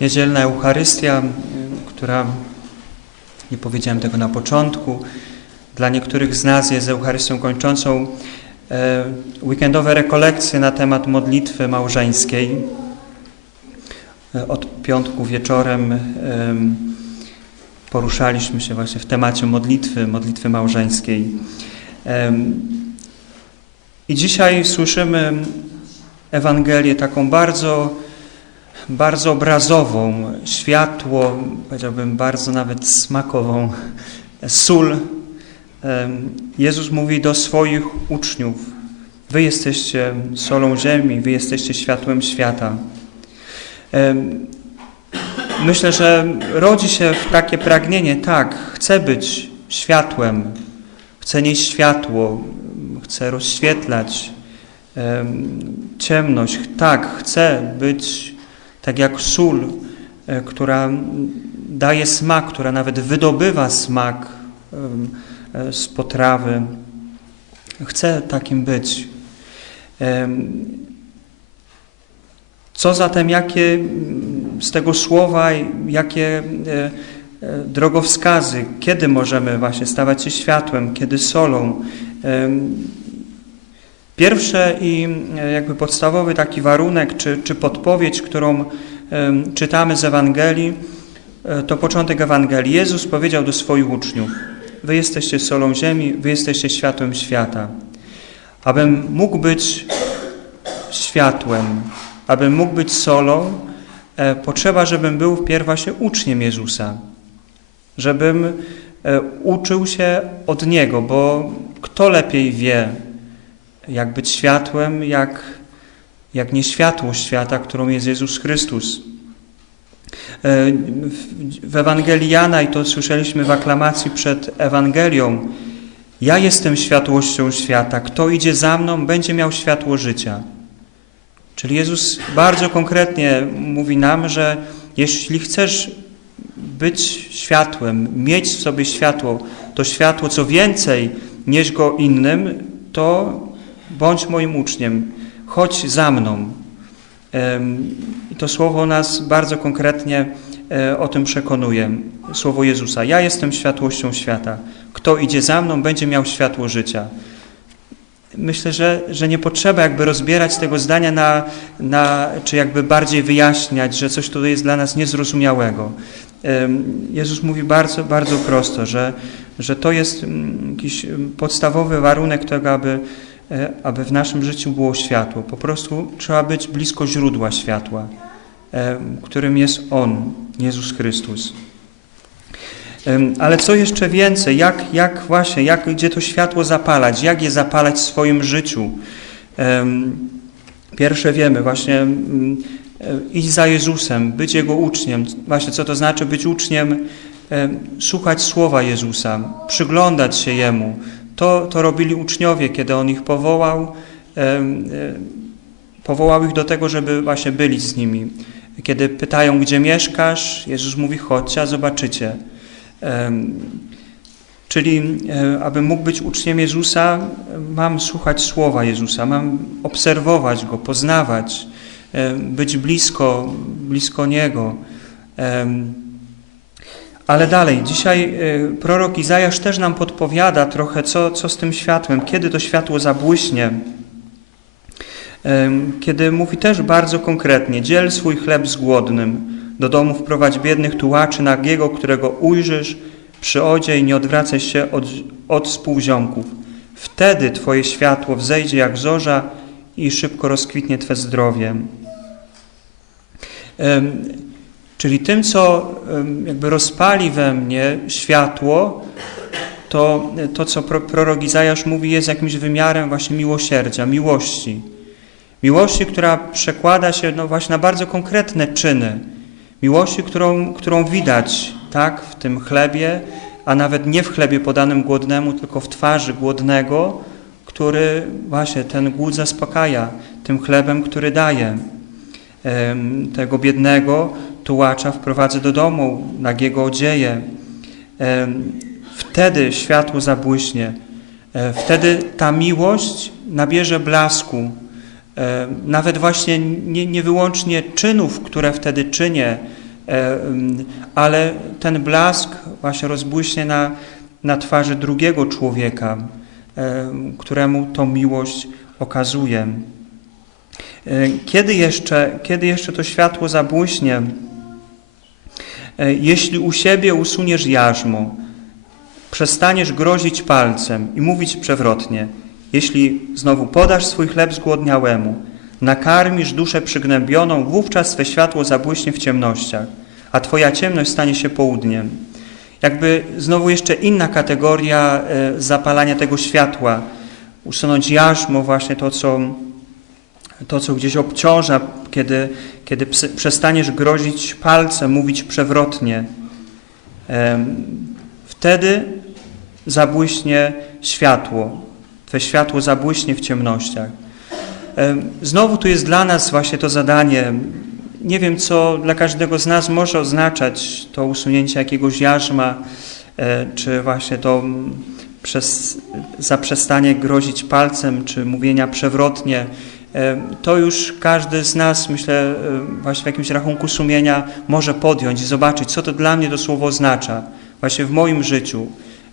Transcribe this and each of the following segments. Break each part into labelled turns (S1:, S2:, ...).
S1: Niedzielna Eucharystia, y, która, nie powiedziałem tego na początku, dla niektórych z nas jest Eucharystią kończącą e, weekendowe rekolekcje na temat modlitwy małżeńskiej. E, Od piątku wieczorem em, poruszaliśmy się właśnie w temacie modlitwy, modlitwy małżeńskiej. I dzisiaj słyszymy Ewangelię taką bardzo, bardzo obrazową, światło, powiedziałbym bardzo nawet smakową, sól. Jezus mówi do swoich uczniów: Wy jesteście solą ziemi, wy jesteście światłem świata. Myślę, że rodzi się takie pragnienie, tak, chcę być światłem, chcę nieść światło, chcę rozświetlać em, ciemność. Tak, chcę być tak jak sól, e, która daje smak, która nawet wydobywa smak e, z potrawy. Chcę takim być. Co zatem, jakie z tego słowa, jakie e, drogowskazy, kiedy możemy właśnie stawać się światłem, kiedy solą? Pierwsze i e, jakby podstawowy taki warunek czy, czy podpowiedź, którą czytamy z Ewangelii, e, to początek Ewangelii. Jezus powiedział do swoich uczniów: Wy jesteście solą ziemi, wy jesteście światłem świata. Abym mógł być światłem, abym mógł być solą, e, potrzeba, żebym był wpierw właśnie uczniem Jezusa. Żebym uczył się od Niego, bo kto lepiej wie, jak być światłem, jak, jak nie światło świata, którą jest Jezus Chrystus. E, w- Ewangelii Jana, i to słyszeliśmy w aklamacji przed Ewangelią, ja jestem światłością świata. Kto idzie za mną, będzie miał światło życia. Czyli Jezus bardzo konkretnie mówi nam, że jeśli chcesz być światłem, mieć w sobie światło, to światło, co więcej, nieś go innym, to bądź moim uczniem, chodź za mną. I to słowo nas bardzo konkretnie e, o tym przekonuje. Słowo Jezusa. Ja jestem światłością świata. Kto idzie za mną, będzie miał światło życia. Myślę, że, że nie potrzeba jakby rozbierać tego zdania na, na, czy jakby bardziej wyjaśniać, że coś tutaj jest dla nas niezrozumiałego. Jezus mówi bardzo, bardzo prosto, że, że to jest mm, jakiś mm, podstawowy warunek tego, aby, aby w naszym życiu było światło. Po prostu trzeba być blisko źródła światła, em, którym jest On, Jezus Chrystus. Ale co jeszcze więcej, jak, jak właśnie, jak, gdzie to światło zapalać, jak je zapalać w swoim życiu? Pierwsze wiemy, właśnie e, iść za Jezusem, być Jego uczniem. Właśnie co to znaczy być uczniem? Em, Słuchać słowa Jezusa, przyglądać się Jemu. To, to robili uczniowie, kiedy On ich powołał. Powołał ich do tego, żeby właśnie byli z nimi. Kiedy pytają, gdzie mieszkasz, Jezus mówi, chodźcie, a zobaczycie. Czyli, aby mógł być uczniem Jezusa, mam słuchać słowa Jezusa, mam obserwować Go, poznawać, być blisko, blisko Niego. Ale dalej, dzisiaj e, prorok Izajasz też nam podpowiada trochę, co, co z tym światłem, kiedy to światło zabłyśnie. Kiedy mówi też bardzo konkretnie, dziel swój chleb z głodnym, do domu wprowadź biednych tułaczy nagiego, którego ujrzysz, przyodziej, nie odwracaj się od, od. Wtedy Twoje światło wzejdzie jak zorza i szybko rozkwitnie Twe zdrowie. Czyli tym, co jakby rozpali we mnie światło, to, to co pro- prorok Izajasz mówi, jest jakimś wymiarem właśnie miłosierdzia, miłości. Miłości, która przekłada się no właśnie na bardzo konkretne czyny. Miłości, którą, którą widać tak, w tym chlebie, a nawet nie w chlebie podanym głodnemu, tylko w twarzy głodnego, który właśnie ten głód zaspokaja tym chlebem, który daje. Tego biednego tułacza wprowadzę do domu, nagiego odzieje. Wtedy światło zabłyśnie. E, Wtedy ta miłość nabierze blasku. E, Nawet właśnie nie, nie wyłącznie czynów, które wtedy czynię, e, ale ten blask właśnie rozbłyśnie na, na twarzy drugiego człowieka, któremu tą miłość okazuje. E, Kiedy jeszcze, kiedy jeszcze to światło zabłyśnie? E, Jeśli u siebie usuniesz jarzmo, przestaniesz grozić palcem i mówić przewrotnie, jeśli znowu podasz swój chleb zgłodniałemu, nakarmisz duszę przygnębioną, wówczas swe światło zabłyśnie w ciemnościach, a Twoja ciemność stanie się południem. Jakby znowu jeszcze inna kategoria e, zapalania tego światła, usunąć jarzmo, właśnie to, co, to, co gdzieś obciąża, kiedy, kiedy przestaniesz grozić palcem, mówić przewrotnie. Wtedy zabłyśnie światło. Twe światło zabłyśnie w ciemnościach. Em, Znowu tu jest dla nas właśnie to zadanie. Nie wiem, co dla każdego z nas może oznaczać to usunięcie jakiegoś jarzma, e, czy właśnie to mm, przez, zaprzestanie grozić palcem, czy mówienia przewrotnie. To już każdy z nas, myślę, właśnie w jakimś rachunku sumienia może podjąć i zobaczyć, co to dla mnie to słowo oznacza, właśnie w moim życiu.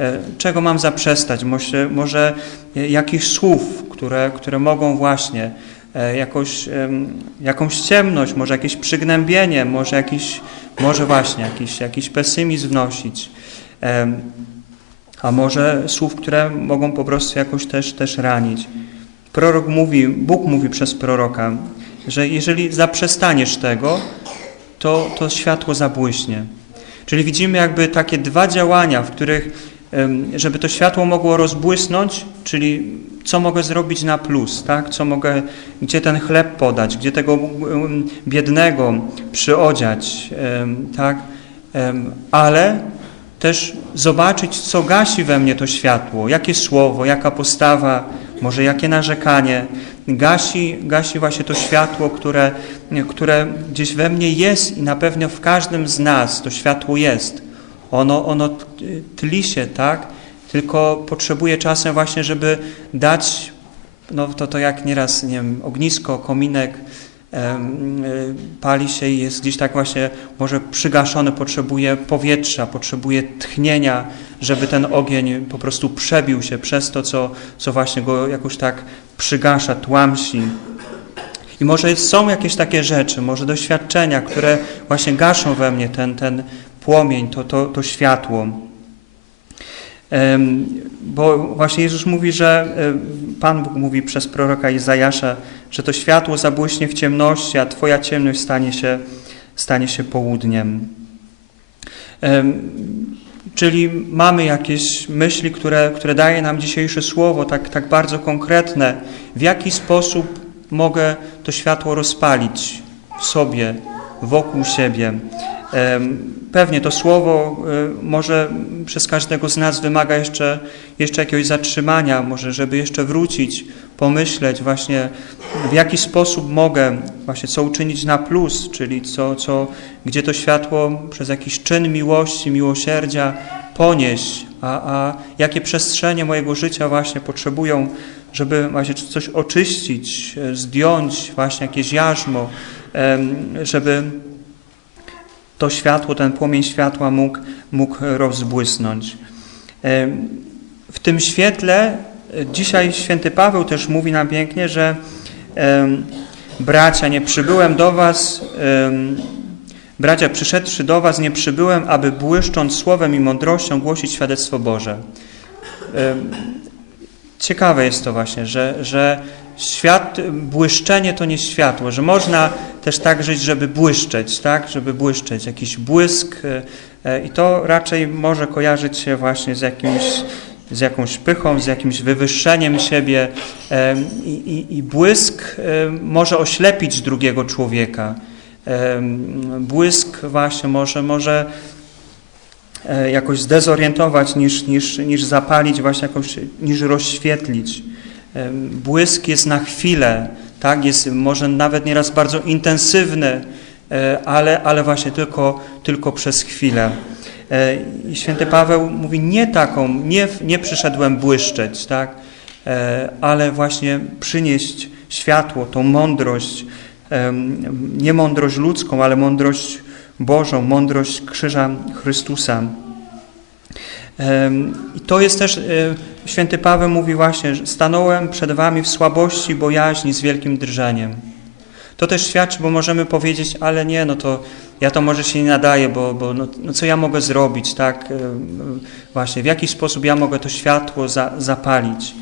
S1: E, Czego mam zaprzestać? Może, może e, jakichś słów, które, które mogą właśnie e, jakoś, jakąś ciemność, może jakieś przygnębienie, może, jakiś, może właśnie jakiś, jakiś pesymizm wnosić. A może słów, które mogą po prostu jakoś też, też ranić. Prorok mówi, Bóg mówi przez proroka, że jeżeli zaprzestaniesz tego, to, to światło zabłyśnie. Czyli widzimy jakby takie dwa działania, w których, żeby to światło mogło rozbłysnąć, czyli co mogę zrobić na plus, tak? Co mogę, gdzie ten chleb podać, gdzie tego biednego przyodziać, tak? Ale też zobaczyć, co gasi we mnie to światło, jakie słowo, jaka postawa, może jakie narzekanie. Gasi, gasi właśnie to światło, które, które gdzieś we mnie jest i na pewno w każdym z nas to światło jest. Ono, ono tli się, tak? Tylko potrzebuje czasem właśnie, żeby dać, no to, to jak nieraz, nie wiem, ognisko, kominek, pali się i jest gdzieś tak właśnie może przygaszony, potrzebuje powietrza, potrzebuje tchnienia, żeby ten ogień po prostu przebił się przez to, co, co właśnie go jakoś tak przygasza, tłamsi. I może są jakieś takie rzeczy, może doświadczenia, które właśnie gaszą we mnie ten, ten płomień, to, to, to światło. Bo właśnie Jezus mówi, że em, Pan Bóg mówi przez proroka Izajasza, że to światło zabłyśnie w ciemności, a Twoja ciemność stanie się, stanie się południem. Em, Czyli mamy jakieś myśli, które, które daje nam dzisiejsze słowo, tak, tak bardzo konkretne. W jaki sposób mogę to światło rozpalić w sobie, wokół siebie? Pewnie to słowo y, może przez każdego z nas wymaga jeszcze, jeszcze jakiegoś zatrzymania, może żeby jeszcze wrócić, pomyśleć właśnie w jaki sposób mogę, właśnie co uczynić na plus, czyli co, co, gdzie to światło przez jakiś czyn miłości, miłosierdzia ponieść, a, a jakie przestrzenie mojego życia właśnie potrzebują, żeby właśnie coś oczyścić, e, zdjąć właśnie jakieś jarzmo, żeby to światło, ten płomień światła mógł, mógł rozbłysnąć. Em, W tym świetle e, dzisiaj święty Paweł też mówi nam pięknie, że em, bracia, nie przybyłem do was, bracia, przyszedłszy do was, nie przybyłem, aby błyszcząc słowem i mądrością głosić świadectwo Boże. Ciekawe jest to właśnie, że, że świat, błyszczenie to nie światło, że można też tak żyć, żeby błyszczeć, tak, żeby błyszczeć, jakiś błysk e, e, i to raczej może kojarzyć się właśnie z jakimś, z jakąś pychą, z jakimś wywyższeniem siebie e, i, i, i błysk może oślepić drugiego człowieka. Błysk właśnie może, może jakoś zdezorientować niż, niż, niż zapalić, właśnie jakoś, niż rozświetlić. Błysk jest na chwilę, tak? jest może nawet nieraz bardzo intensywny, e, ale, ale właśnie tylko, tylko przez chwilę. E, święty Paweł mówi, nie taką, nie, nie przyszedłem błyszczeć, tak? E, ale właśnie przynieść światło, tą mądrość, nie mądrość ludzką, ale mądrość Bożą, mądrość krzyża Chrystusa. I to jest też, e, święty Paweł mówi właśnie, że stanąłem przed wami w słabości, bojaźni, z wielkim drżeniem. To też świadczy, bo możemy powiedzieć, ale nie, no to ja to może się nie nadaję, bo, bo no, no co ja mogę zrobić, tak? Właśnie, w jaki sposób ja mogę to światło za, zapalić.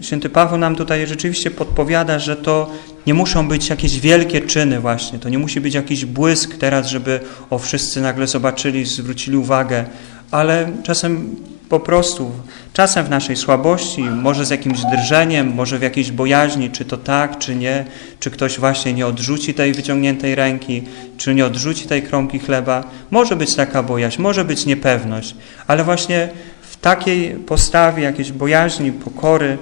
S1: Święty Paweł nam tutaj rzeczywiście podpowiada, że to nie muszą być jakieś wielkie czyny właśnie, to nie musi być jakiś błysk teraz, żeby o wszyscy nagle zobaczyli, zwrócili uwagę, ale czasem po prostu, czasem w naszej słabości, może z jakimś drżeniem, może w jakiejś bojaźni, czy to tak, czy nie, czy ktoś właśnie nie odrzuci tej wyciągniętej ręki, czy nie odrzuci tej kromki chleba, może być taka bojaźń, może być niepewność, ale właśnie takiej postawie jakiejś bojaźni, pokory,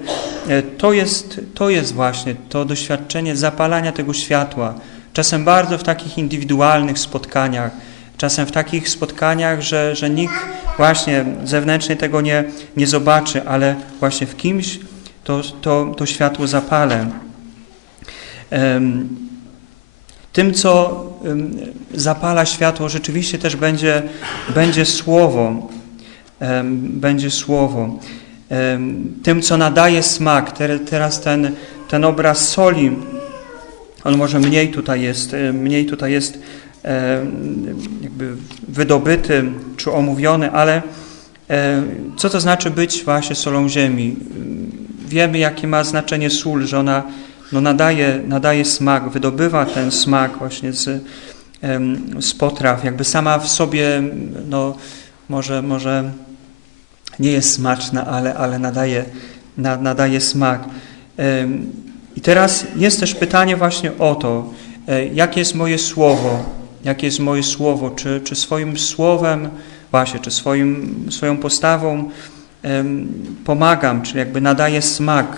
S1: e, to jest, to jest właśnie to doświadczenie zapalania tego światła. Czasem bardzo w takich indywidualnych spotkaniach, czasem w takich spotkaniach, że, że nikt właśnie zewnętrznie tego nie, nie zobaczy, ale właśnie w kimś to, to, to światło zapalę. Tym, co zapala światło, rzeczywiście też będzie, będzie słowo. Będzie słowo. Tym, co nadaje smak. Te- Teraz ten, ten obraz soli, on może mniej tutaj jest, e, mniej tutaj jest e, jakby wydobyty czy omówiony, ale e, co to znaczy być właśnie solą ziemi? Wiemy, jakie ma znaczenie sól, że ona no, nadaje, nadaje smak, wydobywa ten smak właśnie z, z potraw, jakby sama w sobie no, może, może nie jest smaczna, ale, ale nadaje, na, nadaje smak. I teraz jest też pytanie właśnie o to, e, jakie jest moje słowo, jakie jest moje słowo, czy, czy swoim słowem, właśnie, czy swoim, swoją postawą pomagam, czy jakby nadaję smak,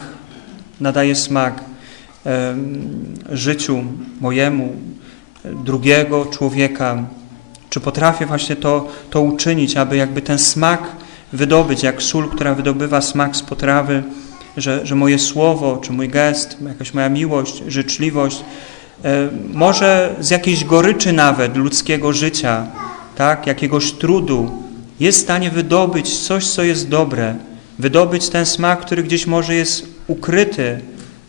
S1: nadaję smak życiu mojemu, drugiego człowieka, czy potrafię właśnie to, to uczynić, aby jakby ten smak wydobyć, jak sól, która wydobywa smak z potrawy, że, że moje słowo, czy mój gest, jakaś moja miłość, życzliwość, e, może z jakiejś goryczy nawet ludzkiego życia, tak, jakiegoś trudu, jest w stanie wydobyć coś, co jest dobre, wydobyć ten smak, który gdzieś może jest ukryty,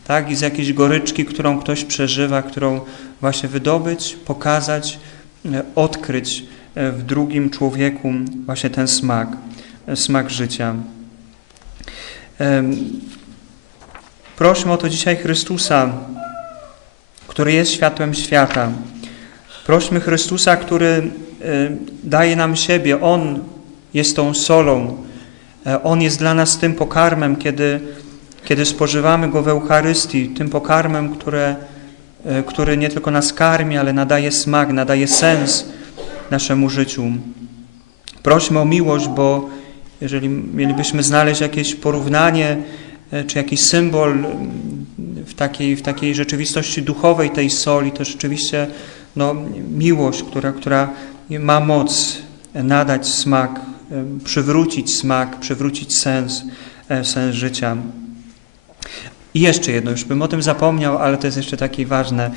S1: tak, i z jakiejś goryczki, którą ktoś przeżywa, którą właśnie wydobyć, pokazać, e, odkryć e, w drugim człowieku właśnie ten smak, smak życia. Prośmy o to dzisiaj Chrystusa, który jest światłem świata. Prośmy Chrystusa, który daje nam siebie. On jest tą solą. E, On jest dla nas tym pokarmem, kiedy, kiedy spożywamy Go w Eucharystii, tym pokarmem, które, e, który nie tylko nas karmi, ale nadaje smak, nadaje sens naszemu życiu. Prośmy o miłość, bo jeżeli mielibyśmy znaleźć jakieś porównanie e, czy jakiś symbol w takiej, w takiej rzeczywistości duchowej tej soli, to rzeczywiście no, miłość, która, która ma moc nadać smak, e, przywrócić smak, przywrócić sens, e, sens życia. I jeszcze jedno, już bym o tym zapomniał, ale to jest jeszcze takie ważne.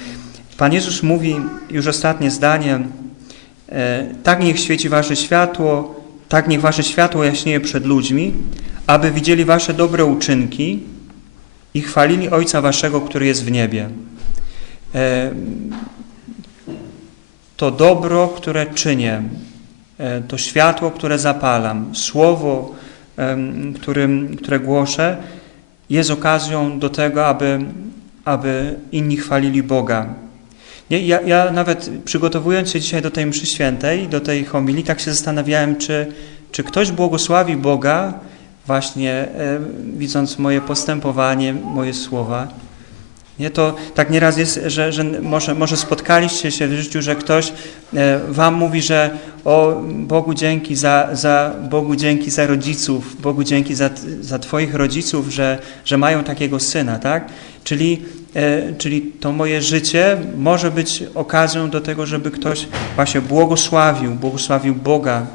S1: Pan Jezus mówi, już ostatnie zdanie, e, tak niech świeci wasze światło, tak niech wasze światło jaśnieje przed ludźmi, aby widzieli wasze dobre uczynki i chwalili Ojca waszego, który jest w niebie. E, To dobro, które czynię, e, to światło, które zapalam, słowo, którym, które głoszę, jest okazją do tego, aby, aby inni chwalili Boga. Ja, ja nawet przygotowując się dzisiaj do tej mszy świętej, do tej homilii, tak się zastanawiałem, czy, czy ktoś błogosławi Boga właśnie e, widząc moje postępowanie, moje słowa. Nie, to tak nieraz jest, że, że może, może spotkaliście się w życiu, że ktoś e, wam mówi, że o Bogu dzięki za, za, Bogu dzięki za rodziców, Bogu dzięki za, za twoich rodziców, że, że mają takiego syna, tak? Czyli, e, czyli to moje życie może być okazją do tego, żeby ktoś właśnie błogosławił, błogosławił Boga.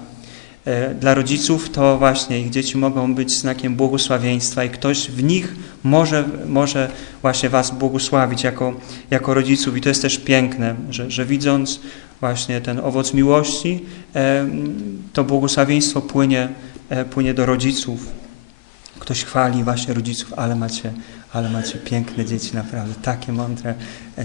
S1: E, Dla rodziców to właśnie ich dzieci mogą być znakiem błogosławieństwa i ktoś w nich może, może właśnie was błogosławić jako, jako rodziców. I to jest też piękne, że, że widząc właśnie ten owoc miłości, to błogosławieństwo płynie, e, płynie do rodziców. Ktoś chwali właśnie rodziców, ale macie, ale macie piękne dzieci, naprawdę, takie mądre.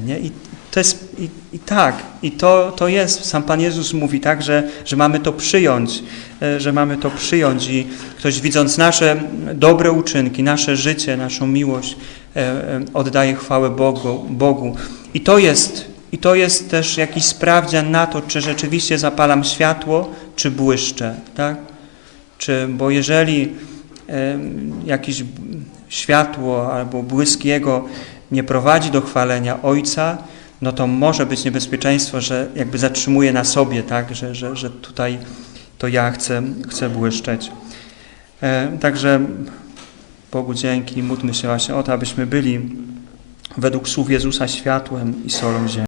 S1: Nie? I to jest, i, i tak, i to, to jest, sam Pan Jezus mówi tak, że, że mamy to przyjąć, e, że mamy to przyjąć i ktoś widząc nasze dobre uczynki, nasze życie, naszą miłość, e, e, oddaje chwałę Bogu. Bogu. I to jest, i to jest też jakiś sprawdzian na to, czy rzeczywiście zapalam światło, czy błyszczę, tak? Czy, bo jeżeli jakieś światło albo błysk Jego nie prowadzi do chwalenia Ojca, no to może być niebezpieczeństwo, że jakby zatrzymuje na sobie, tak? Że, że, że tutaj to ja chcę, chcę błyszczeć. Także Bogu dzięki, módlmy się właśnie o to, abyśmy byli według słów Jezusa światłem i solą ziemi.